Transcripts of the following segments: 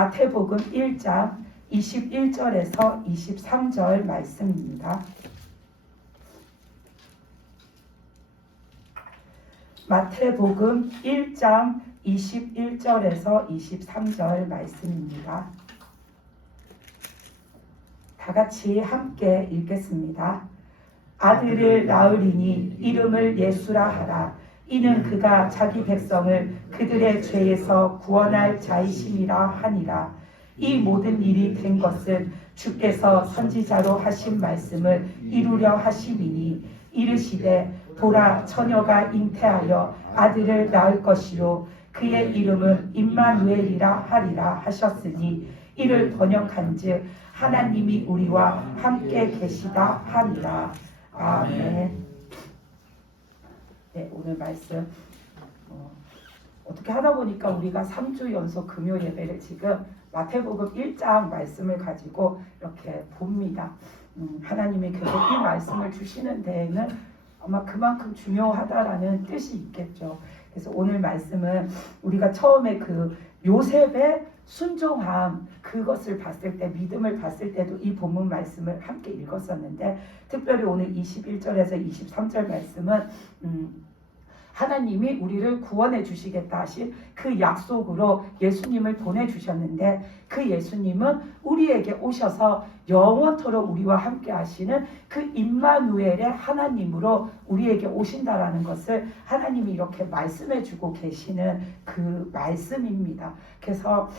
마태복음 1장 21절에서 23절 말씀입니다. 마태복음 1장 21절에서 23절 말씀입니다. 다 같이 함께 읽겠습니다. 아들을 낳으리니 이름을 예수라 하라. 이는 그가 자기 백성을 그들의 죄에서 구원할 자이심이라 하니라. 이 모든 일이 된 것은 주께서 선지자로 하신 말씀을 이루려 하심이니 이르시되 보라 처녀가 잉태하여 아들을 낳을 것이요 그의 이름은 임마누엘이라 하리라 하셨으니 이를 번역한즉 하나님이 우리와 함께 계시다 하니라. 아멘. 네, 오늘 말씀 어떻게 하다 보니까 우리가 3주 연속 금요 예배를 지금 마태복음 1장 말씀을 가지고 이렇게 봅니다. 하나님이 계속 이 말씀을 주시는 데에는 아마 그만큼 중요하다라는 뜻이 있겠죠. 그래서 오늘 말씀은 우리가 처음에 그 요셉의 순종함 그것을 봤을 때 믿음을 봤을 때도 이 본문 말씀을 함께 읽었었는데 특별히 오늘 21절에서 23절 말씀은 하나님이 우리를 구원해 주시겠다 하신 그 약속으로 예수님을 보내주셨는데 그 예수님은 우리에게 오셔서 영원토록 우리와 함께 하시는 그 임마누엘의 하나님으로 우리에게 오신다라는 것을 하나님이 이렇게 말씀해 주고 계시는 그 말씀입니다. 그래서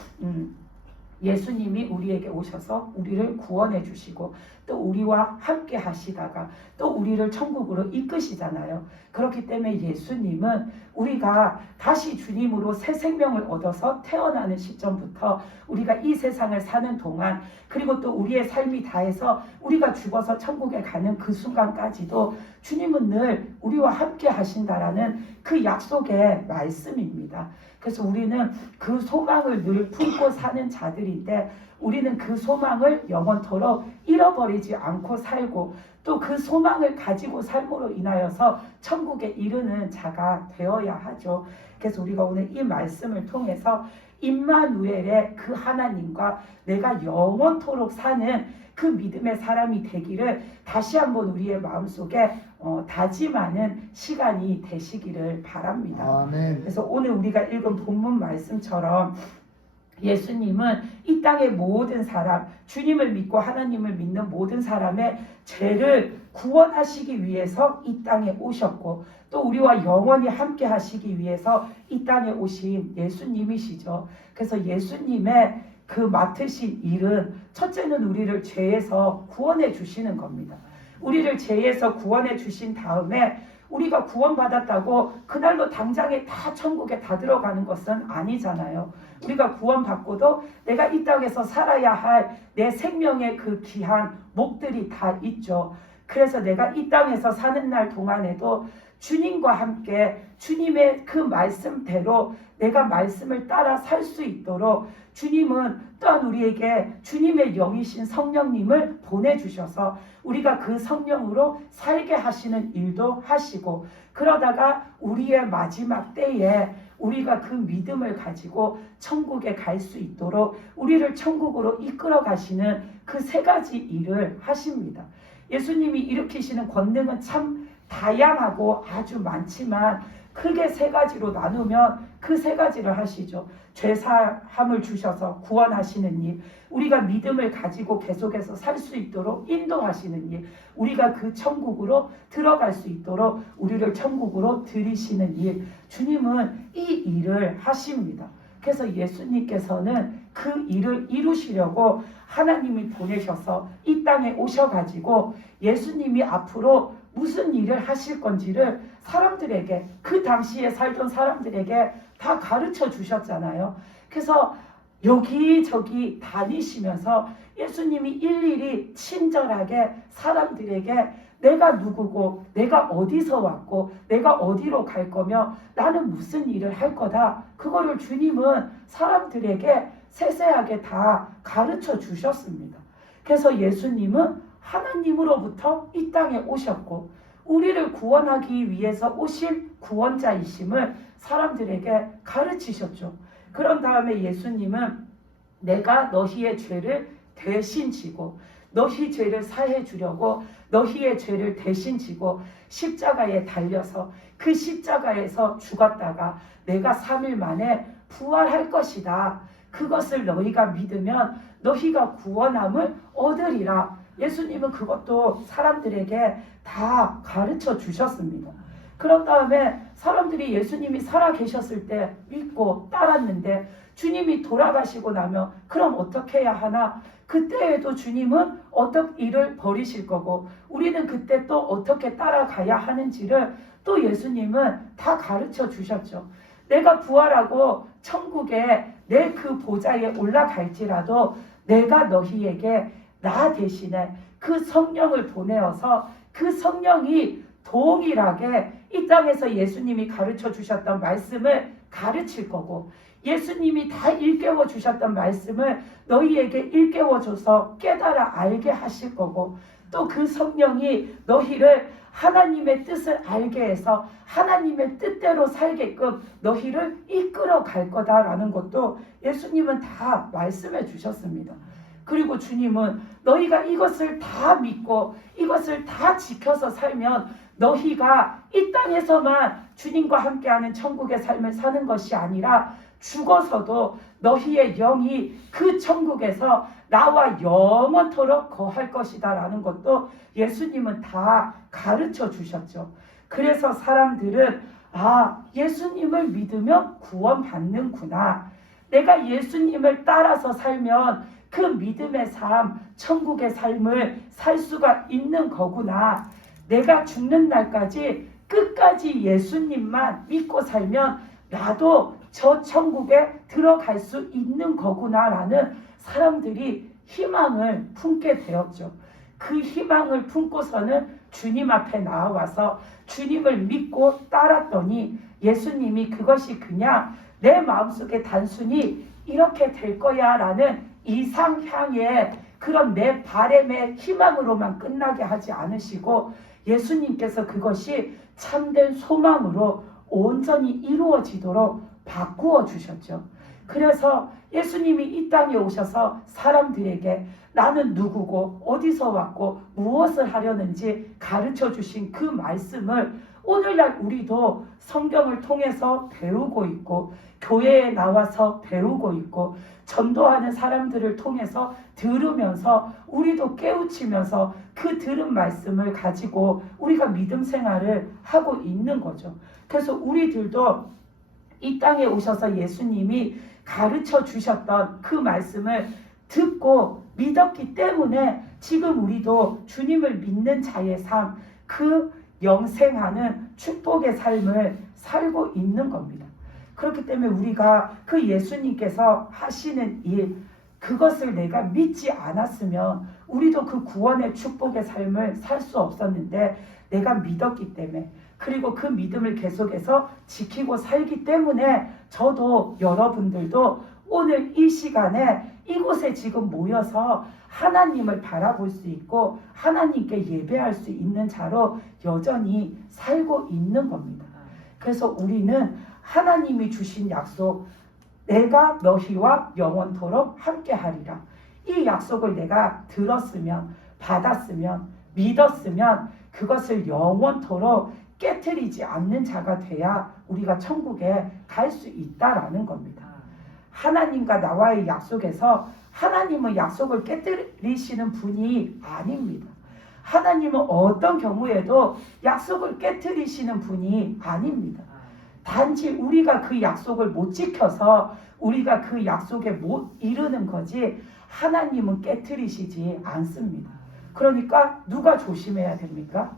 예수님이 우리에게 오셔서 우리를 구원해 주시고 또 우리와 함께 하시다가 또 우리를 천국으로 이끄시잖아요. 그렇기 때문에 예수님은 우리가 다시 주님으로 새 생명을 얻어서 태어나는 시점부터 우리가 이 세상을 사는 동안 그리고 또 우리의 삶이 다해서 우리가 죽어서 천국에 가는 그 순간까지도 주님은 늘 우리와 함께 하신다라는 그 약속의 말씀입니다. 그래서 우리는 그 소망을 늘 품고 사는 자들인데 우리는 그 소망을 영원토록 잃어버리지 않고 살고 또 그 소망을 가지고 삶으로 인하여서 천국에 이르는 자가 되어야 하죠. 그래서 우리가 오늘 이 말씀을 통해서 임마누엘의 그 하나님과 내가 영원토록 사는 그 믿음의 사람이 되기를 다시 한번 우리의 마음속에 다짐하는 시간이 되시기를 바랍니다. 아멘. 그래서 오늘 우리가 읽은 본문 말씀처럼 예수님은 이 땅의 모든 사람, 주님을 믿고 하나님을 믿는 모든 사람의 죄를 구원하시기 위해서 이 땅에 오셨고 또 우리와 영원히 함께 하시기 위해서 이 땅에 오신 예수님이시죠. 그래서 예수님의 그 맡으신 일은 첫째는 우리를 죄에서 구원해 주시는 겁니다. 우리를 죄에서 구원해 주신 다음에 우리가 구원받았다고 그날로 당장에 다 천국에 다 들어가는 것은 아니잖아요. 우리가 구원받고도 내가 이 땅에서 살아야 할 내 생명의 그 귀한 목들이 다 있죠. 그래서 내가 이 땅에서 사는 날 동안에도 주님과 함께 주님의 그 말씀대로 내가 말씀을 따라 살 수 있도록 주님은 또한 우리에게 주님의 영이신 성령님을 보내주셔서 우리가 그 성령으로 살게 하시는 일도 하시고 그러다가 우리의 마지막 때에 우리가 그 믿음을 가지고 천국에 갈 수 있도록 우리를 천국으로 이끌어 가시는 그 세 가지 일을 하십니다. 예수님이 일으키시는 권능은 참 다양하고 아주 많지만 크게 세 가지로 나누면 그 세 가지를 하시죠. 죄사함을 주셔서 구원하시는 일, 우리가 믿음을 가지고 계속해서 살 수 있도록 인도하시는 일, 우리가 그 천국으로 들어갈 수 있도록 우리를 천국으로 들이시는 일, 주님은 이 일을 하십니다. 그래서 예수님께서는 그 일을 이루시려고 하나님이 보내셔서 이 땅에 오셔가지고 예수님이 앞으로 무슨 일을 하실 건지를 사람들에게 그 당시에 살던 사람들에게 다 가르쳐 주셨잖아요. 그래서 여기저기 다니시면서 예수님이 일일이 친절하게 사람들에게 내가 누구고 내가 어디서 왔고 내가 어디로 갈 거며 나는 무슨 일을 할 거다. 그거를 주님은 사람들에게 세세하게 다 가르쳐 주셨습니다. 그래서 예수님은 하나님으로부터 이 땅에 오셨고 우리를 구원하기 위해서 오신 구원자이심을 사람들에게 가르치셨죠. 그런 다음에 예수님은 내가 너희의 죄를 대신 지고 너희 죄를 사해 주려고 너희의 죄를 대신 지고 십자가에 달려서 그 십자가에서 죽었다가 내가 3일 만에 부활할 것이다. 그것을 너희가 믿으면 너희가 구원함을 얻으리라. 예수님은 그것도 사람들에게 다 가르쳐 주셨습니다. 그런 다음에 사람들이 예수님이 살아계셨을 때 믿고 따랐는데 주님이 돌아가시고 나면 그럼 어떻게 해야 하나? 그때에도 주님은 어떤 일을 벌이실 거고 우리는 그때 또 어떻게 따라가야 하는지를 또 예수님은 다 가르쳐 주셨죠. 내가 부활하고 천국에 내 그 보좌에 올라갈지라도 내가 너희에게 나 대신에 그 성령을 보내어서 그 성령이 동일하게 이 땅에서 예수님이 가르쳐 주셨던 말씀을 가르칠 거고 예수님이 다 일깨워 주셨던 말씀을 너희에게 일깨워 줘서 깨달아 알게 하실 거고 또 그 성령이 너희를 하나님의 뜻을 알게 해서 하나님의 뜻대로 살게끔 너희를 이끌어 갈 거다라는 것도 예수님은 다 말씀해 주셨습니다. 그리고 주님은 너희가 이것을 다 믿고 이것을 다 지켜서 살면 너희가 이 땅에서만 주님과 함께하는 천국의 삶을 사는 것이 아니라 죽어서도 너희의 영이 그 천국에서 나와 영원토록 거할 것이다 라는 것도 예수님은 다 가르쳐 주셨죠. 그래서 사람들은 예수님을 믿으면 구원받는구나. 내가 예수님을 따라서 살면 그 믿음의 삶, 천국의 삶을 살 수가 있는 거구나. 내가 죽는 날까지 끝까지 예수님만 믿고 살면 나도 저 천국에 들어갈 수 있는 거구나라는 사람들이 희망을 품게 되었죠. 그 희망을 품고서는 주님 앞에 나와서 주님을 믿고 따랐더니 예수님이 그것이 그냥 내 마음속에 단순히 이렇게 될 거야 라는 이상향의 그런 내 바람의 희망으로만 끝나게 하지 않으시고 예수님께서 그것이 참된 소망으로 온전히 이루어지도록 바꾸어 주셨죠. 그래서 예수님이 이 땅에 오셔서 사람들에게 나는 누구고 어디서 왔고 무엇을 하려는지 가르쳐 주신 그 말씀을 오늘날 우리도 성경을 통해서 배우고 있고 교회에 나와서 배우고 있고 전도하는 사람들을 통해서 들으면서 우리도 깨우치면서 그 들은 말씀을 가지고 우리가 믿음 생활을 하고 있는 거죠. 그래서 우리들도 이 땅에 오셔서 예수님이 가르쳐 주셨던 그 말씀을 듣고 믿었기 때문에 지금 우리도 주님을 믿는 자의 삶, 그 영생하는 축복의 삶을 살고 있는 겁니다. 그렇기 때문에 우리가 그 예수님께서 하시는 일, 그것을 내가 믿지 않았으면 우리도 그 구원의 축복의 삶을 살 수 없었는데 내가 믿었기 때문에 그리고 그 믿음을 계속해서 지키고 살기 때문에 저도 여러분들도 오늘 이 시간에 이곳에 지금 모여서 하나님을 바라볼 수 있고 하나님께 예배할 수 있는 자로 여전히 살고 있는 겁니다. 그래서 우리는 하나님이 주신 약속, 내가 너희와 영원토록 함께하리라. 이 약속을 내가 들었으면, 받았으면, 믿었으면 그것을 영원토록 깨트리지 않는 자가 돼야 우리가 천국에 갈 수 있다라는 겁니다. 하나님과 나와의 약속에서 하나님은 약속을 깨트리시는 분이 아닙니다. 하나님은 어떤 경우에도 약속을 깨트리시는 분이 아닙니다. 단지 우리가 그 약속을 못 지켜서 우리가 그 약속에 못 이르는 거지 하나님은 깨트리시지 않습니다. 그러니까 누가 조심해야 됩니까?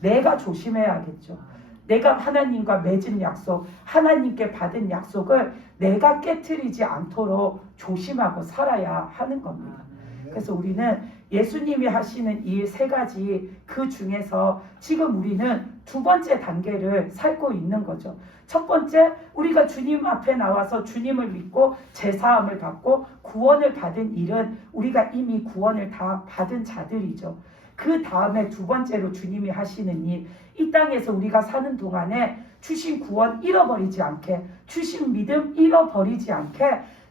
내가 조심해야겠죠. 내가 하나님과 맺은 약속, 하나님께 받은 약속을 내가 깨트리지 않도록 조심하고 살아야 하는 겁니다. 그래서 우리는 예수님이 하시는 이 세 가지 그 중에서 지금 우리는 두 번째 단계를 살고 있는 거죠. 첫 번째, 우리가 주님 앞에 나와서 주님을 믿고 제사함을 받고 구원을 받은 일은 우리가 이미 구원을 다 받은 자들이죠. 그 다음에 두 번째로 주님이 하시는 일, 이 땅에서 우리가 사는 동안에 주신 구원 잃어버리지 않게, 주신 믿음 잃어버리지 않게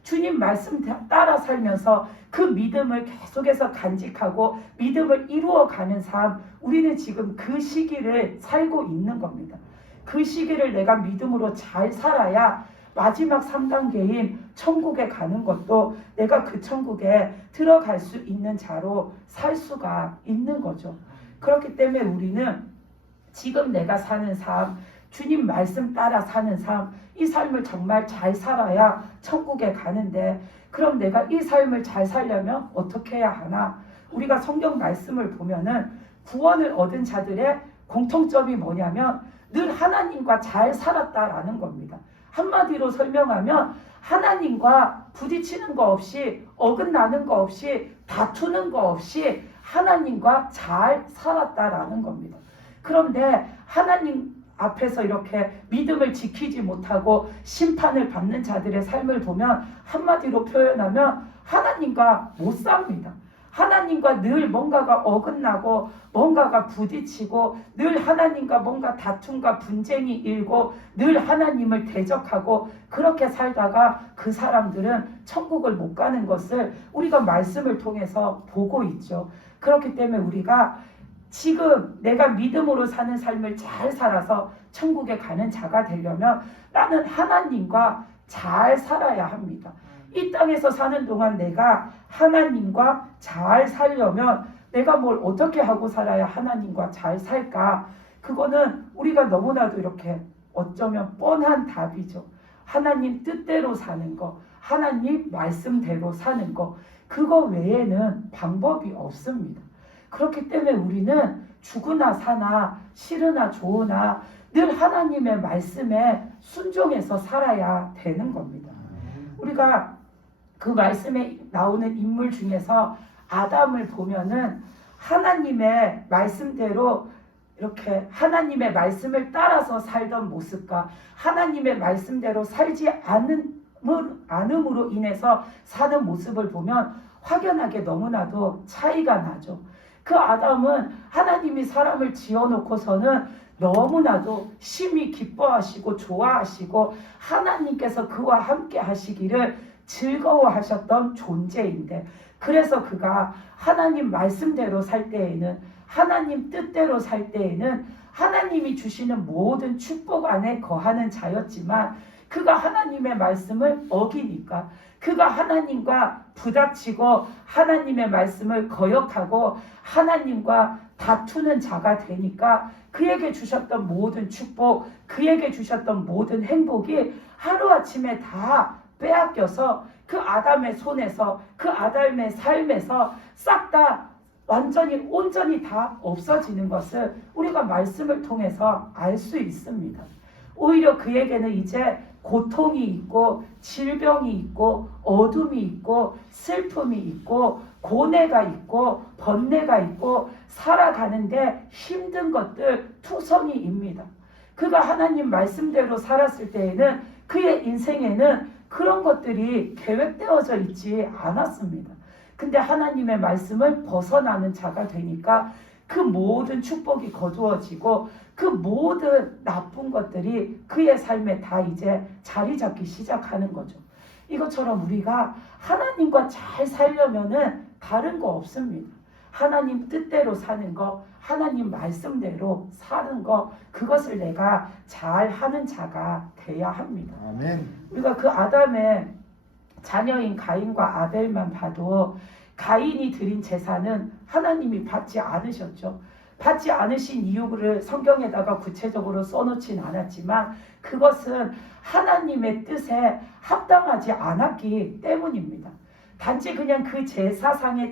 주님 말씀 따라 살면서 그 믿음을 계속해서 간직하고 믿음을 이루어가는 삶, 우리는 지금 그 시기를 살고 있는 겁니다. 그 시기를 내가 믿음으로 잘 살아야 마지막 3단계인 천국에 가는 것도 내가 그 천국에 들어갈 수 있는 자로 살 수가 있는 거죠. 그렇기 때문에 우리는 지금 내가 사는 삶, 주님 말씀 따라 사는 삶, 이 삶을 정말 잘 살아야 천국에 가는데, 그럼 내가 이 삶을 잘 살려면 어떻게 해야 하나? 우리가 성경 말씀을 보면은 구원을 얻은 자들의 공통점이 뭐냐면 늘 하나님과 잘 살았다라는 겁니다. 한마디로 설명하면 하나님과 부딪히는 거 없이, 어긋나는 거 없이, 다투는 거 없이 하나님과 잘 살았다라는 겁니다. 그런데 하나님 앞에서 이렇게 믿음을 지키지 못하고 심판을 받는 자들의 삶을 보면 한마디로 표현하면 하나님과 못 삽니다. 하나님과 늘 뭔가가 어긋나고 뭔가가 부딪히고 늘 하나님과 뭔가 다툼과 분쟁이 일고 늘 하나님을 대적하고 그렇게 살다가 그 사람들은 천국을 못 가는 것을 우리가 말씀을 통해서 보고 있죠. 그렇기 때문에 우리가 지금 내가 믿음으로 사는 삶을 잘 살아서 천국에 가는 자가 되려면 나는 하나님과 잘 살아야 합니다. 이 땅에서 사는 동안 내가 하나님과 잘 살려면 내가 뭘 어떻게 하고 살아야 하나님과 잘 살까? 그거는 우리가 너무나도 이렇게 어쩌면 뻔한 답이죠. 하나님 뜻대로 사는 거, 하나님 말씀대로 사는 거, 그거 외에는 방법이 없습니다. 그렇기 때문에 우리는 죽으나 사나 싫으나 좋으나 늘 하나님의 말씀에 순종해서 살아야 되는 겁니다. 우리가 그 말씀에 나오는 인물 중에서 아담을 보면은 하나님의 말씀대로 이렇게 하나님의 말씀을 따라서 살던 모습과 하나님의 말씀대로 살지 않음으로 인해서 사는 모습을 보면 확연하게 너무나도 차이가 나죠. 그 아담은 하나님이 사람을 지어놓고서는 너무나도 심히 기뻐하시고 좋아하시고 하나님께서 그와 함께 하시기를 즐거워하셨던 존재인데, 그래서 그가 하나님 말씀대로 살 때에는, 하나님 뜻대로 살 때에는 하나님이 주시는 모든 축복 안에 거하는 자였지만 그가 하나님의 말씀을 어기니까, 그가 하나님과 부닥치고 하나님의 말씀을 거역하고 하나님과 다투는 자가 되니까 그에게 주셨던 모든 축복, 그에게 주셨던 모든 행복이 하루아침에 다 빼앗겨서 그 아담의 손에서, 그 아담의 삶에서 싹 다 완전히 온전히 다 없어지는 것을 우리가 말씀을 통해서 알 수 있습니다. 오히려 그에게는 이제 고통이 있고 질병이 있고 어둠이 있고 슬픔이 있고 고뇌가 있고 번뇌가 있고 살아가는데 힘든 것들 투성이입니다. 그가 하나님 말씀대로 살았을 때에는 그의 인생에는 그런 것들이 계획되어져 있지 않았습니다. 근데 하나님의 말씀을 벗어나는 자가 되니까 그 모든 축복이 거두어지고 그 모든 나쁜 것들이 그의 삶에 다 이제 자리 잡기 시작하는 거죠. 이것처럼 우리가 하나님과 잘 살려면은 다른 거 없습니다. 하나님 뜻대로 사는 거, 하나님 말씀대로 사는 거, 그것을 내가 잘 하는 자가 돼야 합니다. 아멘. 우리가 그 아담의 자녀인 가인과 아벨만 봐도 가인이 드린 제사는 하나님이 받지 않으셨죠. 받지 않으신 이유를 성경에다가 구체적으로 써놓진 않았지만 그것은 하나님의 뜻에 합당하지 않았기 때문입니다. 단지 그냥 그 제사상에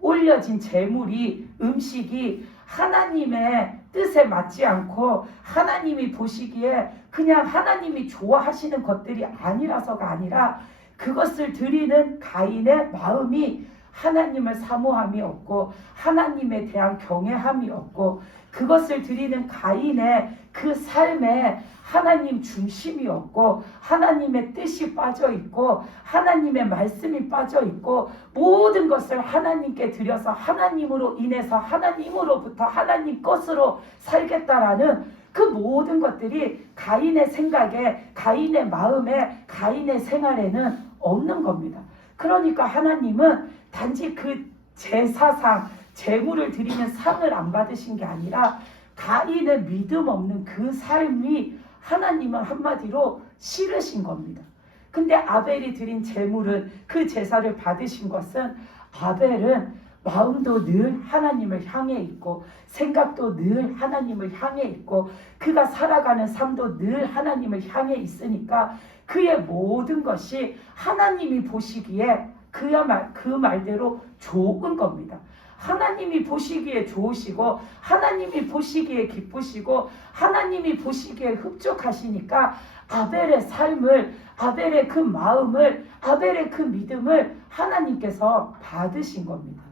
올려진 제물이, 음식이 하나님의 뜻에 맞지 않고 하나님이 보시기에 그냥 하나님이 좋아하시는 것들이 아니라서가 아니라 그것을 드리는 가인의 마음이 하나님을 사모함이 없고 하나님에 대한 경외함이 없고 그것을 드리는 가인의 그 삶에 하나님 중심이 없고 하나님의 뜻이 빠져 있고 하나님의 말씀이 빠져 있고 모든 것을 하나님께 드려서 하나님으로 인해서 하나님으로부터 하나님 것으로 살겠다라는 그 모든 것들이 가인의 생각에, 가인의 마음에, 가인의 생활에는 없는 겁니다. 그러니까 하나님은 단지 그 제사상, 제물을 드리는 상을 안 받으신 게 아니라 가인의 믿음 없는 그 삶이 하나님은 한마디로 싫으신 겁니다. 근데 아벨이 드린 제물은, 그 제사를 받으신 것은, 아벨은 마음도 늘 하나님을 향해 있고 생각도 늘 하나님을 향해 있고 그가 살아가는 삶도 늘 하나님을 향해 있으니까 그의 모든 것이 하나님이 보시기에 그 말대로 좋은 겁니다. 하나님이 보시기에 좋으시고 하나님이 보시기에 기쁘시고 하나님이 보시기에 흡족하시니까 아벨의 삶을, 아벨의 그 마음을, 아벨의 그 믿음을 하나님께서 받으신 겁니다.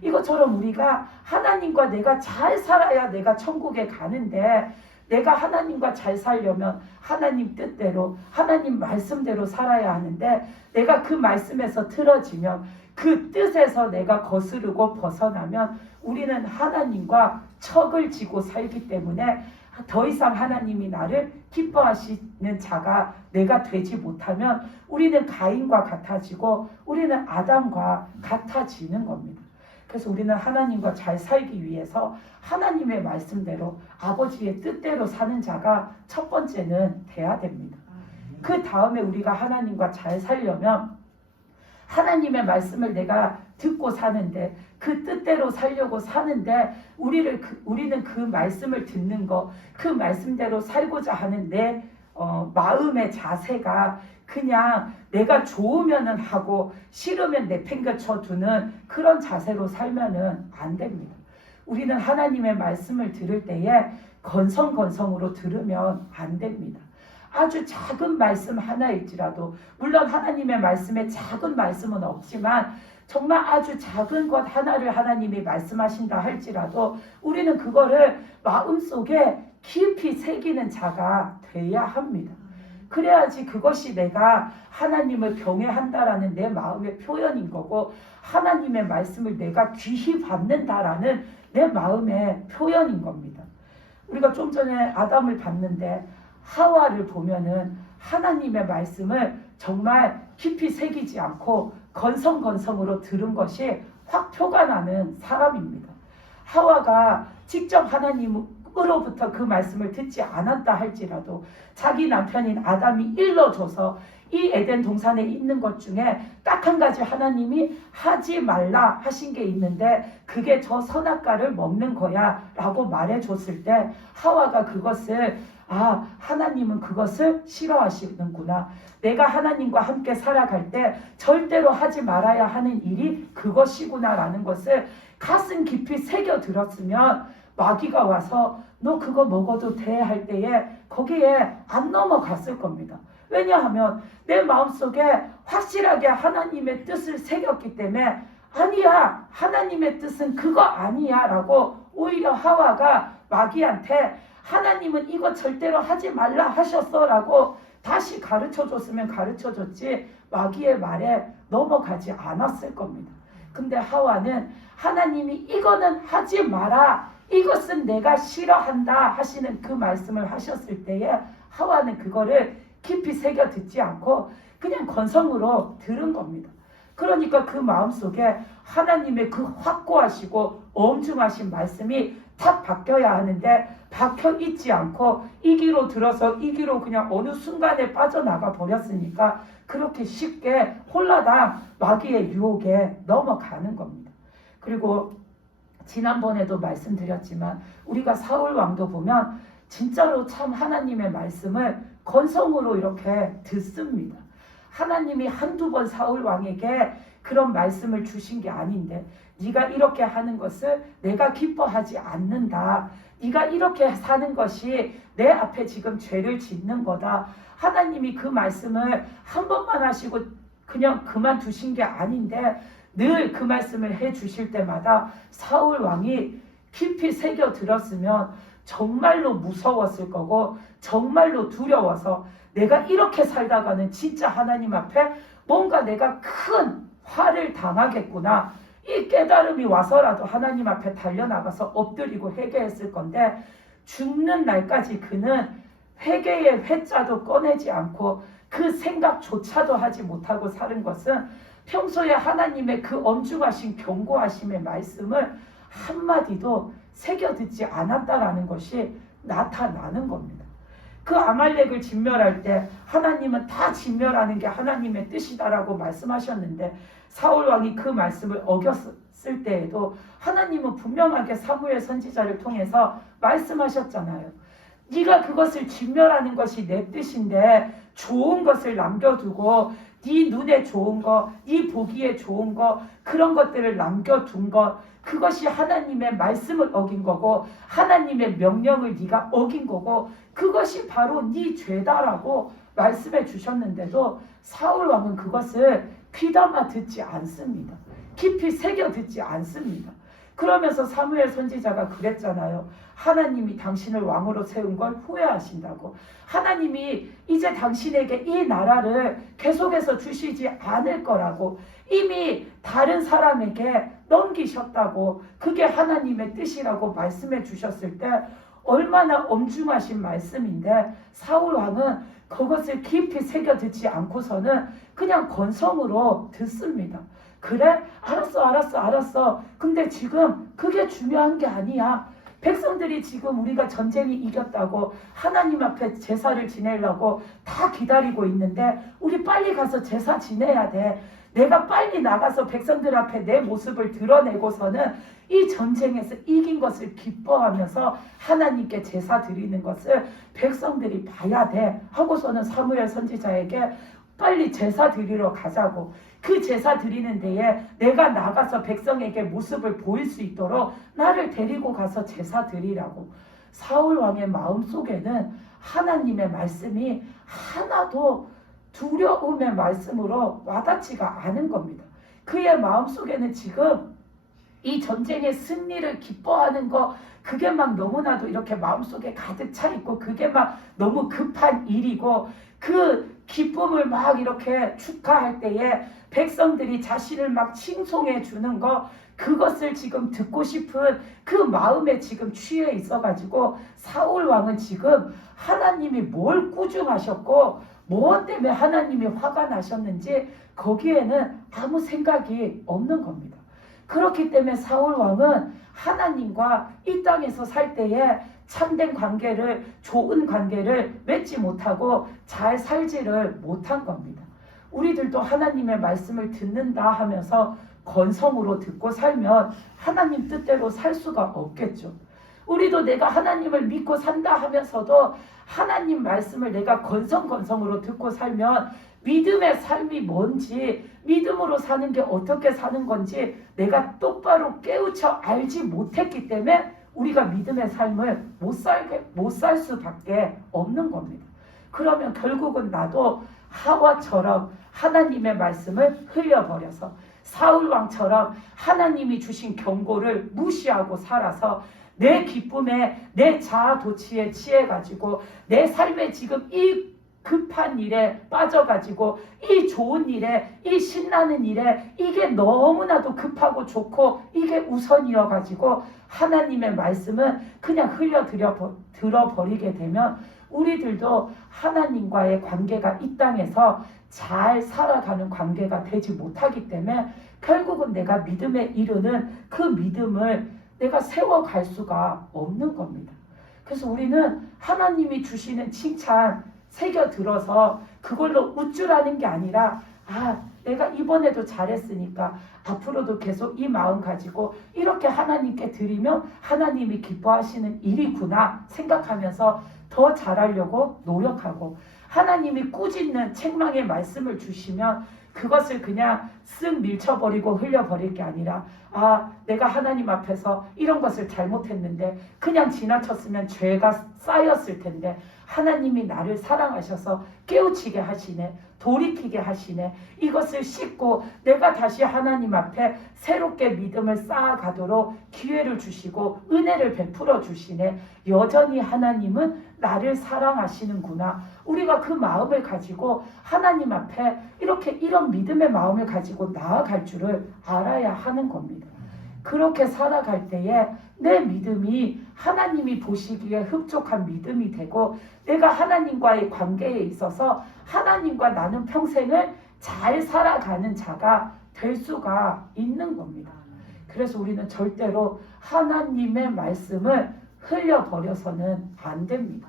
이것처럼 우리가 하나님과 내가 잘 살아야 내가 천국에 가는데, 내가 하나님과 잘 살려면 하나님 뜻대로, 하나님 말씀대로 살아야 하는데, 내가 그 말씀에서 틀어지면, 그 뜻에서 내가 거스르고 벗어나면 우리는 하나님과 척을 지고 살기 때문에 더 이상 하나님이 나를 기뻐하시는 자가 내가 되지 못하면 우리는 가인과 같아지고 우리는 아담과 같아지는 겁니다. 그래서 우리는 하나님과 잘 살기 위해서 하나님의 말씀대로, 아버지의 뜻대로 사는 자가 첫 번째는 돼야 됩니다. 그 다음에 우리가 하나님과 잘 살려면 하나님의 말씀을 내가 듣고 사는데, 그 뜻대로 살려고 사는데 우리는 그 말씀을 듣는 거, 그 말씀대로 살고자 하는 내 마음의 자세가 그냥 내가 좋으면은 하고 싫으면 내팽개쳐 두는 그런 자세로 살면은 안 됩니다. 우리는 하나님의 말씀을 들을 때에 건성건성으로 들으면 안 됩니다. 아주 작은 말씀 하나일지라도, 물론 하나님의 말씀에 작은 말씀은 없지만 정말 아주 작은 것 하나를 하나님이 말씀하신다 할지라도 우리는 그거를 마음속에 깊이 새기는 자가 돼야 합니다. 그래야지 그것이 내가 하나님을 경외한다라는 내 마음의 표현인 거고, 하나님의 말씀을 내가 귀히 받는다라는 내 마음의 표현인 겁니다. 우리가 좀 전에 아담을 봤는데 하와를 보면은 하나님의 말씀을 정말 깊이 새기지 않고 건성건성으로 들은 것이 확 표가 나는 사람입니다. 하와가 직접 하나님으로부터 그 말씀을 듣지 않았다 할지라도 자기 남편인 아담이 일러줘서 이 에덴 동산에 있는 것 중에 딱 한 가지 하나님이 하지 말라 하신 게 있는데 그게 저 선악과를 먹는 거야 라고 말해줬을 때 하와가 그것을, 하나님은 그것을 싫어하시는구나. 내가 하나님과 함께 살아갈 때 절대로 하지 말아야 하는 일이 그것이구나 라는 것을 가슴 깊이 새겨 들었으면 마귀가 와서 너 그거 먹어도 돼 할 때에 거기에 안 넘어갔을 겁니다. 왜냐하면 내 마음속에 확실하게 하나님의 뜻을 새겼기 때문에 아니야, 하나님의 뜻은 그거 아니야 라고 오히려 하와가 마귀한테 하나님은 이거 절대로 하지 말라 하셨어 라고 다시 가르쳐줬으면 가르쳐줬지 마귀의 말에 넘어가지 않았을 겁니다. 근데 하와는 하나님이 이거는 하지 마라, 이것은 내가 싫어한다 하시는 그 말씀을 하셨을 때에 하와는 그거를 깊이 새겨 듣지 않고 그냥 건성으로 들은 겁니다. 그러니까 그 마음속에 하나님의 그 확고하시고 엄중하신 말씀이 탁 바뀌어야 하는데 박혀 있지 않고 이 귀로 들어서 이 귀로 그냥 어느 순간에 빠져나가 버렸으니까 그렇게 쉽게 홀라당 마귀의 유혹에 넘어가는 겁니다. 그리고 지난번에도 말씀드렸지만 우리가 사울 왕도 보면 진짜로 참 하나님의 말씀을 건성으로 이렇게 듣습니다. 하나님이 한두 번 사울 왕에게 그런 말씀을 주신 게 아닌데 네가 이렇게 하는 것을 내가 기뻐하지 않는다. 네가 이렇게 사는 것이 내 앞에 지금 죄를 짓는 거다. 하나님이 그 말씀을 한 번만 하시고 그냥 그만두신 게 아닌데 늘 그 말씀을 해주실 때마다 사울 왕이 깊이 새겨 들었으면 정말로 무서웠을 거고 정말로 두려워서 내가 이렇게 살다가는 진짜 하나님 앞에 뭔가 내가 큰 화를 당하겠구나. 이 깨달음이 와서라도 하나님 앞에 달려나가서 엎드리고 회개했을 건데 죽는 날까지 그는 회개의 회자도 꺼내지 않고 그 생각조차도 하지 못하고 사는 것은 평소에 하나님의 그 엄중하신 경고하심의 말씀을 한마디도 새겨 듣지 않았다라는 것이 나타나는 겁니다. 그 아말렉을 진멸할 때 하나님은 다 진멸하는 게 하나님의 뜻이다라고 말씀하셨는데 사울 왕이 그 말씀을 어겼을 때에도 하나님은 분명하게 사무엘 선지자를 통해서 말씀하셨잖아요. 네가 그것을 진멸하는 것이 내 뜻인데 좋은 것을 남겨두고 네 눈에 좋은 거, 네 보기에 좋은 거, 그런 것들을 남겨둔 것, 그것이 하나님의 말씀을 어긴 거고 하나님의 명령을 네가 어긴 거고 그것이 바로 네 죄다라고 말씀해 주셨는데도 사울 왕은 그것을 귀담아 듣지 않습니다. 깊이 새겨 듣지 않습니다. 그러면서 사무엘 선지자가 그랬잖아요. 하나님이 당신을 왕으로 세운 걸 후회하신다고. 하나님이 이제 당신에게 이 나라를 계속해서 주시지 않을 거라고. 이미 다른 사람에게 넘기셨다고. 그게 하나님의 뜻이라고 말씀해 주셨을 때 얼마나 엄중하신 말씀인데 사울 왕은 그것을 깊이 새겨 듣지 않고서는 그냥 건성으로 듣습니다. 그래? 알았어. 근데 지금 그게 중요한 게 아니야. 백성들이 지금 우리가 전쟁이 이겼다고 하나님 앞에 제사를 지내려고 다 기다리고 있는데 우리 빨리 가서 제사 지내야 돼. 내가 빨리 나가서 백성들 앞에 내 모습을 드러내고서는 이 전쟁에서 이긴 것을 기뻐하면서 하나님께 제사 드리는 것을 백성들이 봐야 돼 하고서는 사무엘 선지자에게 빨리 제사 드리러 가자고. 그 제사 드리는 데에 내가 나가서 백성에게 모습을 보일 수 있도록 나를 데리고 가서 제사 드리라고. 사울 왕의 마음속에는 하나님의 말씀이 하나도 두려움의 말씀으로 와닿지가 않은 겁니다. 그의 마음속에는 지금 이 전쟁의 승리를 기뻐하는 거 그게 막 너무나도 이렇게 마음속에 가득 차 있고 그게 막 너무 급한 일이고 그 기쁨을 막 이렇게 축하할 때에 백성들이 자신을 막 칭송해 주는 거 그것을 지금 듣고 싶은 그 마음에 지금 취해 있어가지고 사울 왕은 지금 하나님이 뭘 꾸중하셨고 무엇 때문에 하나님이 화가 나셨는지 거기에는 아무 생각이 없는 겁니다. 그렇기 때문에 사울 왕은 하나님과 이 땅에서 살 때에 참된 관계를 좋은 관계를 맺지 못하고 잘 살지를 못한 겁니다. 우리들도 하나님의 말씀을 듣는다 하면서 건성으로 듣고 살면 하나님 뜻대로 살 수가 없겠죠. 우리도 내가 하나님을 믿고 산다 하면서도 하나님 말씀을 내가 건성으로 듣고 살면 믿음의 삶이 뭔지 믿음으로 사는 게 어떻게 사는 건지 내가 똑바로 깨우쳐 알지 못했기 때문에 우리가 믿음의 삶을 못 살 수밖에 없는 겁니다. 그러면 결국은 나도 하와처럼 하나님의 말씀을 흘려버려서 사울왕처럼 하나님이 주신 경고를 무시하고 살아서 내 기쁨에 내 자아도취에 취해가지고 내 삶에 지금 이 급한 일에 빠져가지고 이 좋은 일에 이 신나는 일에 이게 너무나도 급하고 좋고 이게 우선이어가지고 하나님의 말씀은 그냥 들어버리게 되면 우리들도 하나님과의 관계가 이 땅에서 잘 살아가는 관계가 되지 못하기 때문에 결국은 내가 믿음에 이르는 그 믿음을 내가 세워갈 수가 없는 겁니다. 그래서 우리는 하나님이 주시는 칭찬 새겨 들어서 그걸로 우쭐하는 게 아니라 내가 이번에도 잘했으니까 앞으로도 계속 이 마음 가지고 이렇게 하나님께 드리면 하나님이 기뻐하시는 일이구나 생각하면서 더 잘하려고 노력하고 하나님이 꾸짖는 책망의 말씀을 주시면 그것을 그냥 쓱 밀쳐버리고 흘려버릴 게 아니라 내가 하나님 앞에서 이런 것을 잘못했는데 그냥 지나쳤으면 죄가 쌓였을 텐데 하나님이 나를 사랑하셔서 깨우치게 하시네. 돌이키게 하시네. 이것을 씻고 내가 다시 하나님 앞에 새롭게 믿음을 쌓아가도록 기회를 주시고 은혜를 베풀어 주시네. 여전히 하나님은 나를 사랑하시는구나. 우리가 그 마음을 가지고 하나님 앞에 이런 믿음의 마음을 가지고 나아갈 줄을 알아야 하는 겁니다. 그렇게 살아갈 때에 내 믿음이 하나님이 보시기에 흡족한 믿음이 되고 내가 하나님과의 관계에 있어서 하나님과 나는 평생을 잘 살아가는 자가 될 수가 있는 겁니다. 그래서 우리는 절대로 하나님의 말씀을 흘려버려서는 안 됩니다.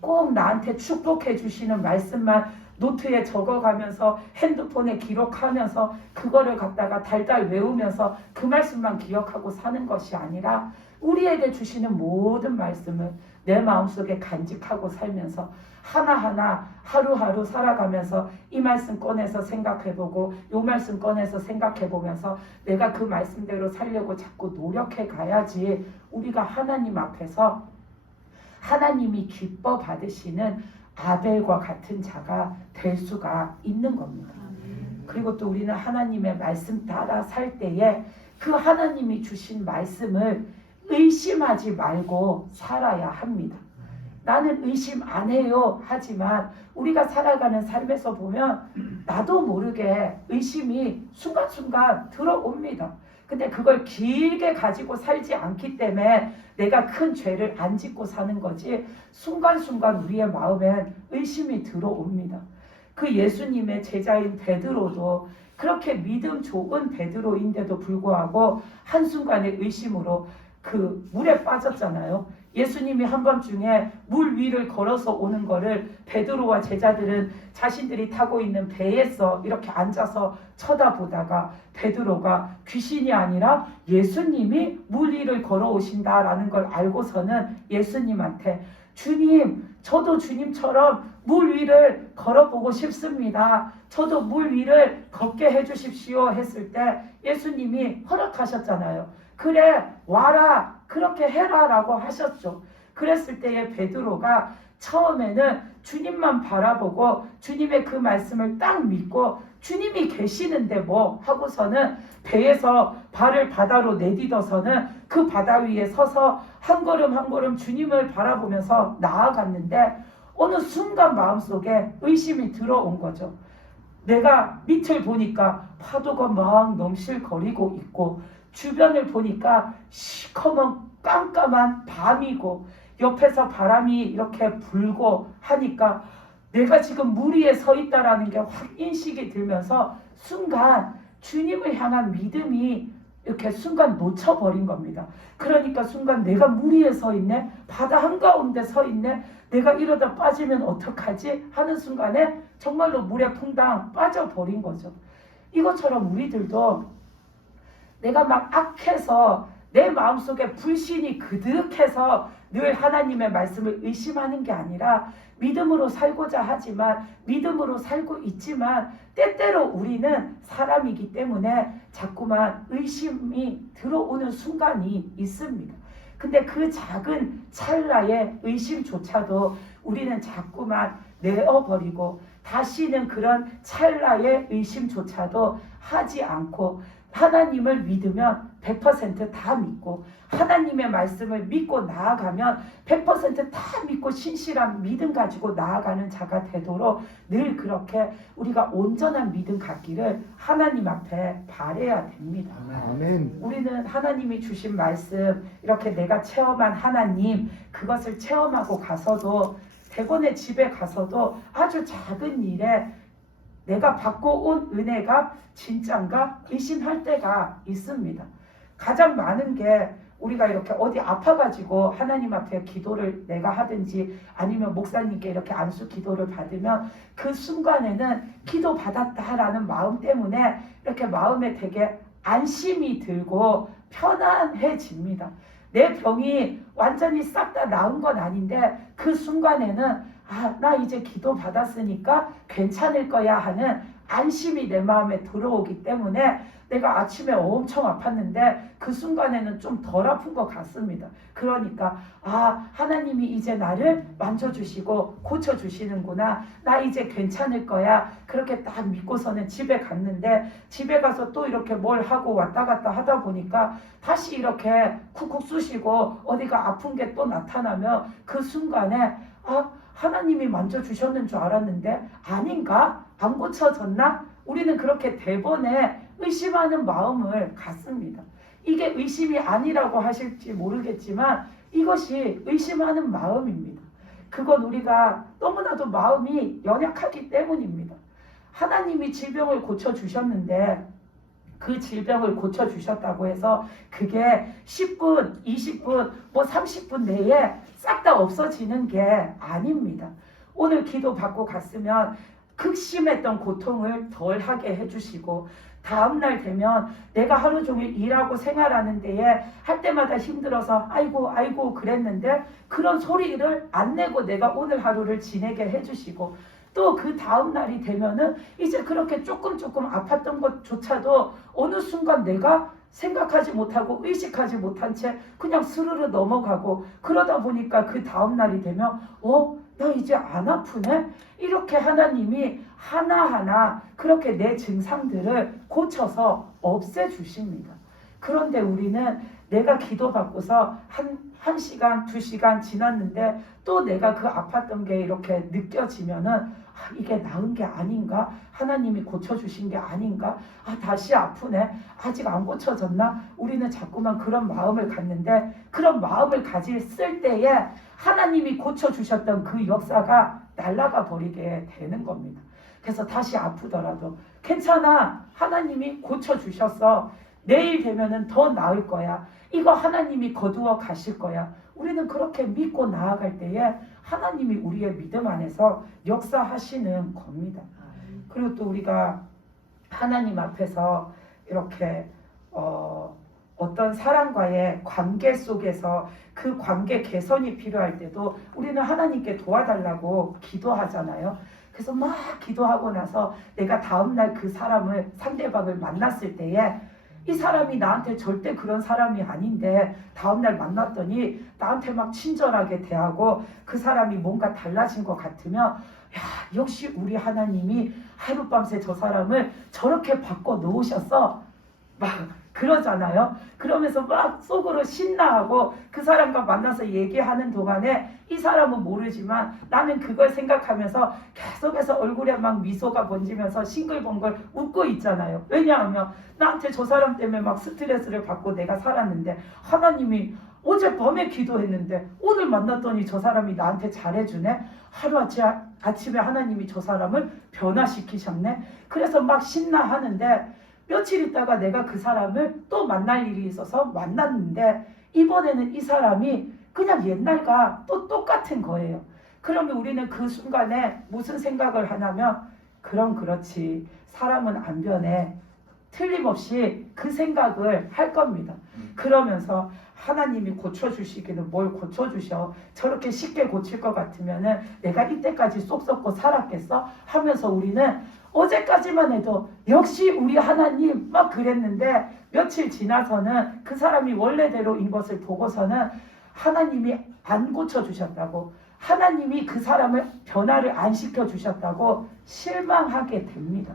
꼭 나한테 축복해 주시는 말씀만 노트에 적어가면서 핸드폰에 기록하면서 그거를 갖다가 달달 외우면서 그 말씀만 기억하고 사는 것이 아니라 우리에게 주시는 모든 말씀을 내 마음속에 간직하고 살면서 하나하나 하루하루 살아가면서 이 말씀 꺼내서 생각해보고 이 말씀 꺼내서 생각해보면서 내가 그 말씀대로 살려고 자꾸 노력해 가야지 우리가 하나님 앞에서 하나님이 기뻐 받으시는 아벨과 같은 자가 될 수가 있는 겁니다. 그리고 또 우리는 하나님의 말씀 따라 살 때에 그 하나님이 주신 말씀을 의심하지 말고 살아야 합니다. 나는 의심 안 해요 하지만 우리가 살아가는 삶에서 보면 나도 모르게 의심이 순간순간 들어옵니다. 근데 그걸 길게 가지고 살지 않기 때문에 내가 큰 죄를 안 짓고 사는 거지 순간순간 우리의 마음엔 의심이 들어옵니다. 그 예수님의 제자인 베드로도 그렇게 믿음 좋은 베드로인데도 불구하고 한순간의 의심으로 그 물에 빠졌잖아요. 예수님이 한밤중에 물 위를 걸어서 오는 거를 베드로와 제자들은 자신들이 타고 있는 배에서 이렇게 앉아서 쳐다보다가 베드로가 귀신이 아니라 예수님이 물 위를 걸어오신다라는 걸 알고서는 예수님한테 주님, 저도 주님처럼 물 위를 걸어보고 싶습니다. 저도 물 위를 걷게 해주십시오 했을 때 예수님이 허락하셨잖아요. 그래 와라 그렇게 해라 라고 하셨죠. 그랬을 때에 베드로가 처음에는 주님만 바라보고 주님의 그 말씀을 딱 믿고 주님이 계시는데 뭐 하고서는 배에서 발을 바다로 내딛어서는 그 바다 위에 서서 한 걸음 한 걸음 주님을 바라보면서 나아갔는데 어느 순간 마음속에 의심이 들어온 거죠. 내가 밑을 보니까 파도가 막 넘실거리고 있고 주변을 보니까 시커먼 깜깜한 밤이고 옆에서 바람이 이렇게 불고 하니까 내가 지금 물 위에 서 있다라는 게 확 인식이 들면서 순간 주님을 향한 믿음이 이렇게 순간 놓쳐버린 겁니다. 그러니까 순간 내가 물 위에 서 있네? 바다 한가운데 서 있네? 내가 이러다 빠지면 어떡하지? 하는 순간에 정말로 물에 퐁당 빠져버린 거죠. 이것처럼 우리들도 내가 막 악해서 내 마음속에 불신이 그득해서 늘 하나님의 말씀을 의심하는 게 아니라 믿음으로 살고자 하지만 믿음으로 살고 있지만 때때로 우리는 사람이기 때문에 자꾸만 의심이 들어오는 순간이 있습니다. 근데 그 작은 찰나의 의심조차도 우리는 자꾸만 내어버리고 다시는 그런 찰나의 의심조차도 하지 않고 하나님을 믿으면 100%다 믿고 하나님의 말씀을 믿고 나아가면 100%다 믿고 신실한 믿음 가지고 나아가는 자가 되도록 늘 그렇게 우리가 온전한 믿음 갖기를 하나님 앞에 바라야 됩니다. 아멘. 우리는 하나님이 주신 말씀 이렇게 내가 체험한 하나님 그것을 체험하고 가서도 대본의 집에 가서도 아주 작은 일에 내가 받고 온 은혜가 진짠가 의심할 때가 있습니다. 가장 많은 게 우리가 이렇게 어디 아파가지고 하나님 앞에 기도를 내가 하든지 아니면 목사님께 이렇게 안수 기도를 받으면 그 순간에는 기도 받았다라는 마음 때문에 이렇게 마음에 되게 안심이 들고 편안해집니다. 내 병이 완전히 싹 다 나은 건 아닌데 그 순간에는 나 이제 기도 받았으니까 괜찮을 거야 하는 안심이 내 마음에 들어오기 때문에 내가 아침에 엄청 아팠는데 그 순간에는 좀 덜 아픈 것 같습니다. 그러니까 하나님이 이제 나를 만져주시고 고쳐주시는구나. 나 이제 괜찮을 거야. 그렇게 딱 믿고서는 집에 갔는데 집에 가서 또 이렇게 뭘 하고 왔다 갔다 하다 보니까 다시 이렇게 쿡쿡 쑤시고 어디가 아픈 게 또 나타나면 그 순간에 하나님이 만져주셨는 줄 알았는데 아닌가? 안 고쳐졌나? 우리는 그렇게 대번에 의심하는 마음을 갖습니다. 이게 의심이 아니라고 하실지 모르겠지만 이것이 의심하는 마음입니다. 그건 우리가 너무나도 마음이 연약하기 때문입니다. 하나님이 질병을 고쳐주셨는데 그 질병을 고쳐주셨다고 해서 그게 10분, 20분, 뭐 30분 내에 싹 다 없어지는 게 아닙니다. 오늘 기도 받고 갔으면 극심했던 고통을 덜 하게 해주시고 다음날 되면 내가 하루 종일 일하고 생활하는 데에 할 때마다 힘들어서 아이고 그랬는데 그런 소리를 안 내고 내가 오늘 하루를 지내게 해주시고 또 그 다음날이 되면은 이제 그렇게 조금 아팠던 것조차도 어느 순간 내가 생각하지 못하고 의식하지 못한 채 그냥 스르르 넘어가고 그러다 보니까 그 다음날이 되면 나 이제 안 아프네? 이렇게 하나님이 하나하나 그렇게 내 증상들을 고쳐서 없애주십니다. 그런데 우리는 내가 기도받고서 한 시간, 2시간 지났는데 또 내가 그 아팠던 게 이렇게 느껴지면은 이게 나은 게 아닌가? 하나님이 고쳐주신 게 아닌가? 다시 아프네? 아직 안 고쳐졌나? 우리는 자꾸만 그런 마음을 갖는데 그런 마음을 가졌을 때에 하나님이 고쳐주셨던 그 역사가 날아가 버리게 되는 겁니다. 그래서 다시 아프더라도 괜찮아. 하나님이 고쳐주셨어. 내일 되면은 더 나을 거야. 이거 하나님이 거두어 가실 거야. 우리는 그렇게 믿고 나아갈 때에 하나님이 우리의 믿음 안에서 역사하시는 겁니다. 그리고 또 우리가 하나님 앞에서 이렇게 어떤 사람과의 관계 속에서 그 관계 개선이 필요할 때도 우리는 하나님께 도와달라고 기도하잖아요. 그래서 막 기도하고 나서 내가 다음날 그 사람을 상대방을 만났을 때에 이 사람이 나한테 절대 그런 사람이 아닌데 다음날 만났더니 나한테 막 친절하게 대하고 그 사람이 뭔가 달라진 것 같으면 역시 우리 하나님이 하룻밤새 저 사람을 저렇게 바꿔 놓으셨어 막 그러잖아요. 그러면서 막 속으로 신나하고 그 사람과 만나서 얘기하는 동안에 이 사람은 모르지만 나는 그걸 생각하면서 계속해서 얼굴에 막 미소가 번지면서 싱글벙글 웃고 있잖아요. 왜냐하면 나한테 저 사람 때문에 막 스트레스를 받고 내가 살았는데 하나님이 어젯밤에 기도했는데 오늘 만났더니 저 사람이 나한테 잘해주네. 하루아침에 하나님이 저 사람을 변화시키셨네. 그래서 막 신나하는데 며칠 있다가 내가 그 사람을 또 만날 일이 있어서 만났는데 이번에는 이 사람이 그냥 옛날과 또 똑같은 거예요. 그러면 우리는 그 순간에 무슨 생각을 하냐면 그럼 그렇지. 사람은 안 변해. 틀림없이 그 생각을 할 겁니다. 그러면서 하나님이 고쳐주시기는 뭘 고쳐주셔. 저렇게 쉽게 고칠 것 같으면은 내가 이때까지 쏙 썩고 살았겠어? 하면서 우리는 어제까지만 해도 역시 우리 하나님 막 그랬는데 며칠 지나서는 그 사람이 원래대로인 것을 보고서는 하나님이 안 고쳐주셨다고 하나님이 그 사람을 변화를 안 시켜주셨다고 실망하게 됩니다.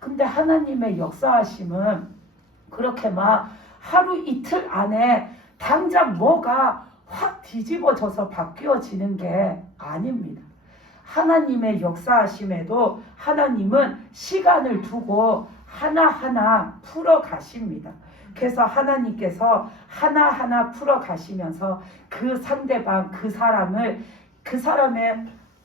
근데 하나님의 역사하심은 그렇게 막 하루 이틀 안에 당장 뭐가 확 뒤집어져서 바뀌어지는 게 아닙니다. 하나님의 역사하심에도 하나님은 시간을 두고 하나하나 풀어가십니다. 그래서 하나님께서 하나하나 풀어가시면서 그 상대방, 그 사람의